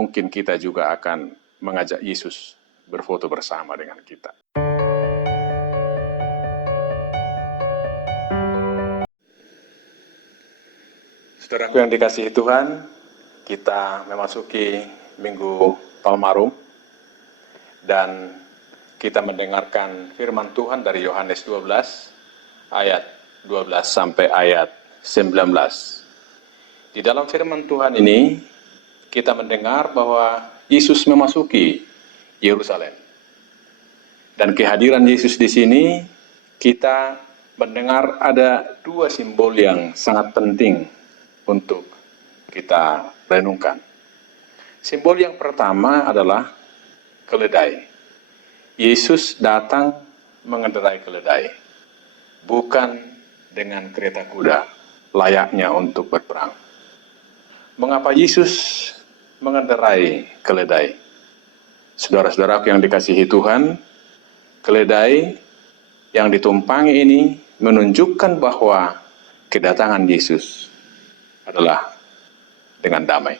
mungkin kita juga akan mengajak Yesus berfoto bersama dengan kita. Saudaraku yang dikasihi Tuhan, kita memasuki Minggu Palmarum dan kita mendengarkan firman Tuhan dari Yohanes 12 ayat 12 sampai ayat 19. Di dalam firman Tuhan ini kita mendengar bahwa Yesus memasuki Yerusalem. Dan kehadiran Yesus di sini kita mendengar ada dua simbol yang sangat penting untuk kita renungkan. Simbol yang pertama adalah keledai. Yesus datang mengendarai keledai, bukan dengan kereta kuda layaknya untuk berperang. Mengapa Yesus mengendarai keledai? Saudara-saudaraku yang dikasihi Tuhan, keledai yang ditumpangi ini menunjukkan bahwa kedatangan Yesus adalah dengan damai.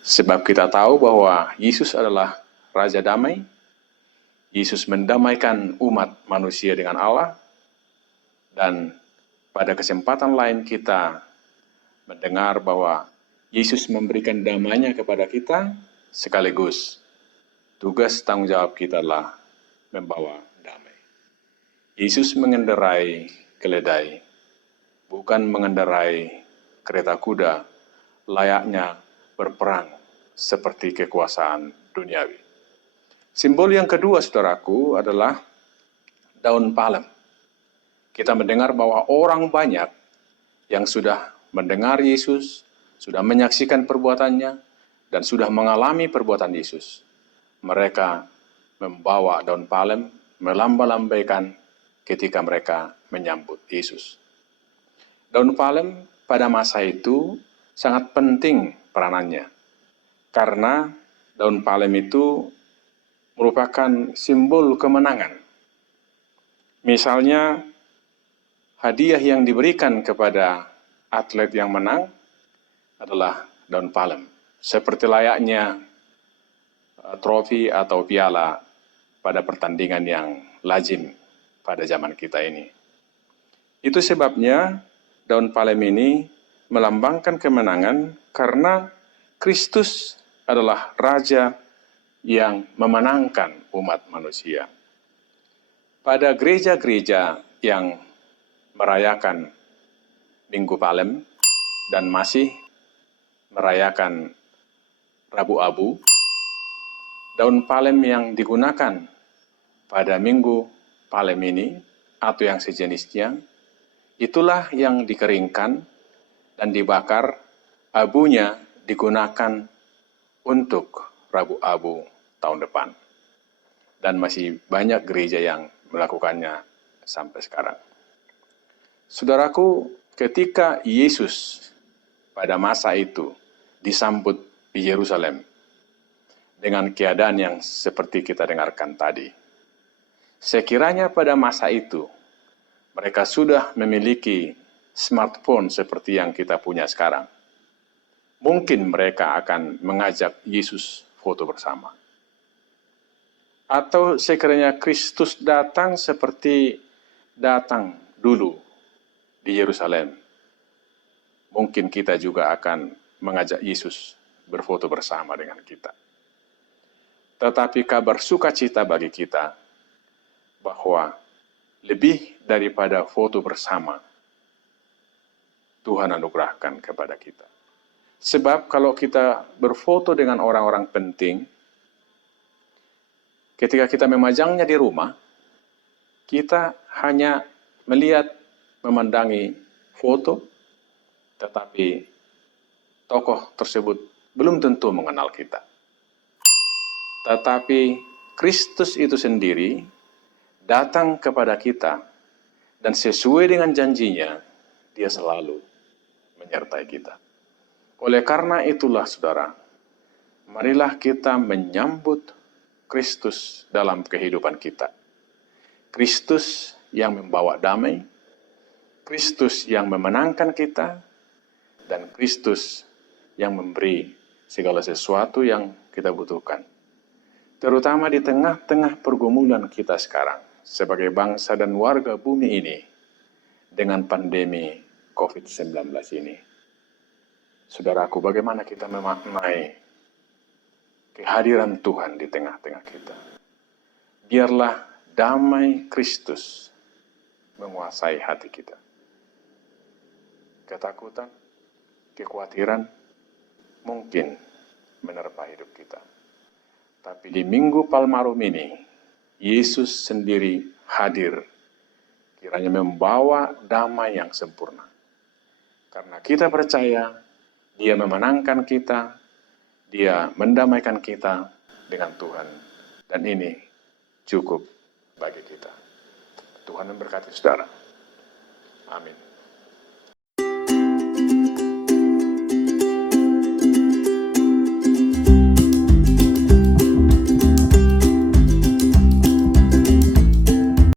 Sebab kita tahu bahwa Yesus adalah Raja Damai. Yesus mendamaikan umat manusia dengan Allah. Dan pada kesempatan lain kita mendengar bahwa Yesus memberikan damai-Nya kepada kita, sekaligus tugas tanggung jawab kita adalah membawa damai. Yesus mengendarai keledai, bukan mengendarai kereta kuda layaknya berperang seperti kekuasaan duniawi. Simbol yang kedua, saudaraku, adalah daun palem. Kita mendengar bahwa orang banyak yang sudah mendengar Yesus, sudah menyaksikan perbuatannya, dan sudah mengalami perbuatan Yesus. Mereka membawa daun palem, melamba-lambaikan ketika mereka menyambut Yesus. Daun palem pada masa itu sangat penting peranannya, karena daun palem itu merupakan simbol kemenangan. Misalnya, hadiah yang diberikan kepada atlet yang menang adalah daun palem, seperti layaknya trofi atau piala pada pertandingan yang lazim pada zaman kita ini. Itu sebabnya daun palem ini melambangkan kemenangan karena Kristus adalah Raja yang memenangkan umat manusia. Pada gereja-gereja yang merayakan Minggu Palem dan masih merayakan Rabu Abu, daun palem yang digunakan pada Minggu Palem ini atau yang sejenisnya, itulah yang dikeringkan dan dibakar, abunya digunakan untuk Rabu Abu tahun depan. Dan masih banyak gereja yang melakukannya sampai sekarang. Saudaraku, ketika Yesus pada masa itu disambut di Yerusalem dengan keadaan yang seperti kita dengarkan tadi, sekiranya pada masa itu mereka sudah memiliki smartphone seperti yang kita punya sekarang, mungkin mereka akan mengajak Yesus foto bersama. Atau sekiranya Kristus datang seperti datang dulu di Yerusalem, mungkin kita juga akan mengajak Yesus berfoto bersama dengan kita. Tetapi kabar sukacita bagi kita bahwa lebih daripada foto bersama, Tuhan anugerahkan kepada kita. Sebab kalau kita berfoto dengan orang-orang penting, ketika kita memajangnya di rumah, kita hanya melihat, memandangi foto, tetapi tokoh tersebut belum tentu mengenal kita. Tetapi Kristus itu sendiri datang kepada kita, dan sesuai dengan janjinya, Dia selalu menyertai kita. Oleh karena itulah, saudara, marilah kita menyambut Kristus dalam kehidupan kita. Kristus yang membawa damai, Kristus yang memenangkan kita, dan Kristus yang memberi segala sesuatu yang kita butuhkan. Terutama di tengah-tengah pergumulan kita sekarang sebagai bangsa dan warga bumi ini dengan pandemi COVID-19 ini. Saudaraku, bagaimana kita memaknai kehadiran Tuhan di tengah-tengah kita? Biarlah damai Kristus menguasai hati kita. Ketakutan, kekhawatiran mungkin menerpa hidup kita. Tapi di Minggu Palmarum ini, Yesus sendiri hadir, kiranya membawa damai yang sempurna. Karena kita percaya, Dia memenangkan kita, Dia mendamaikan kita dengan Tuhan. Dan ini cukup bagi kita. Tuhan memberkati saudara. Amin.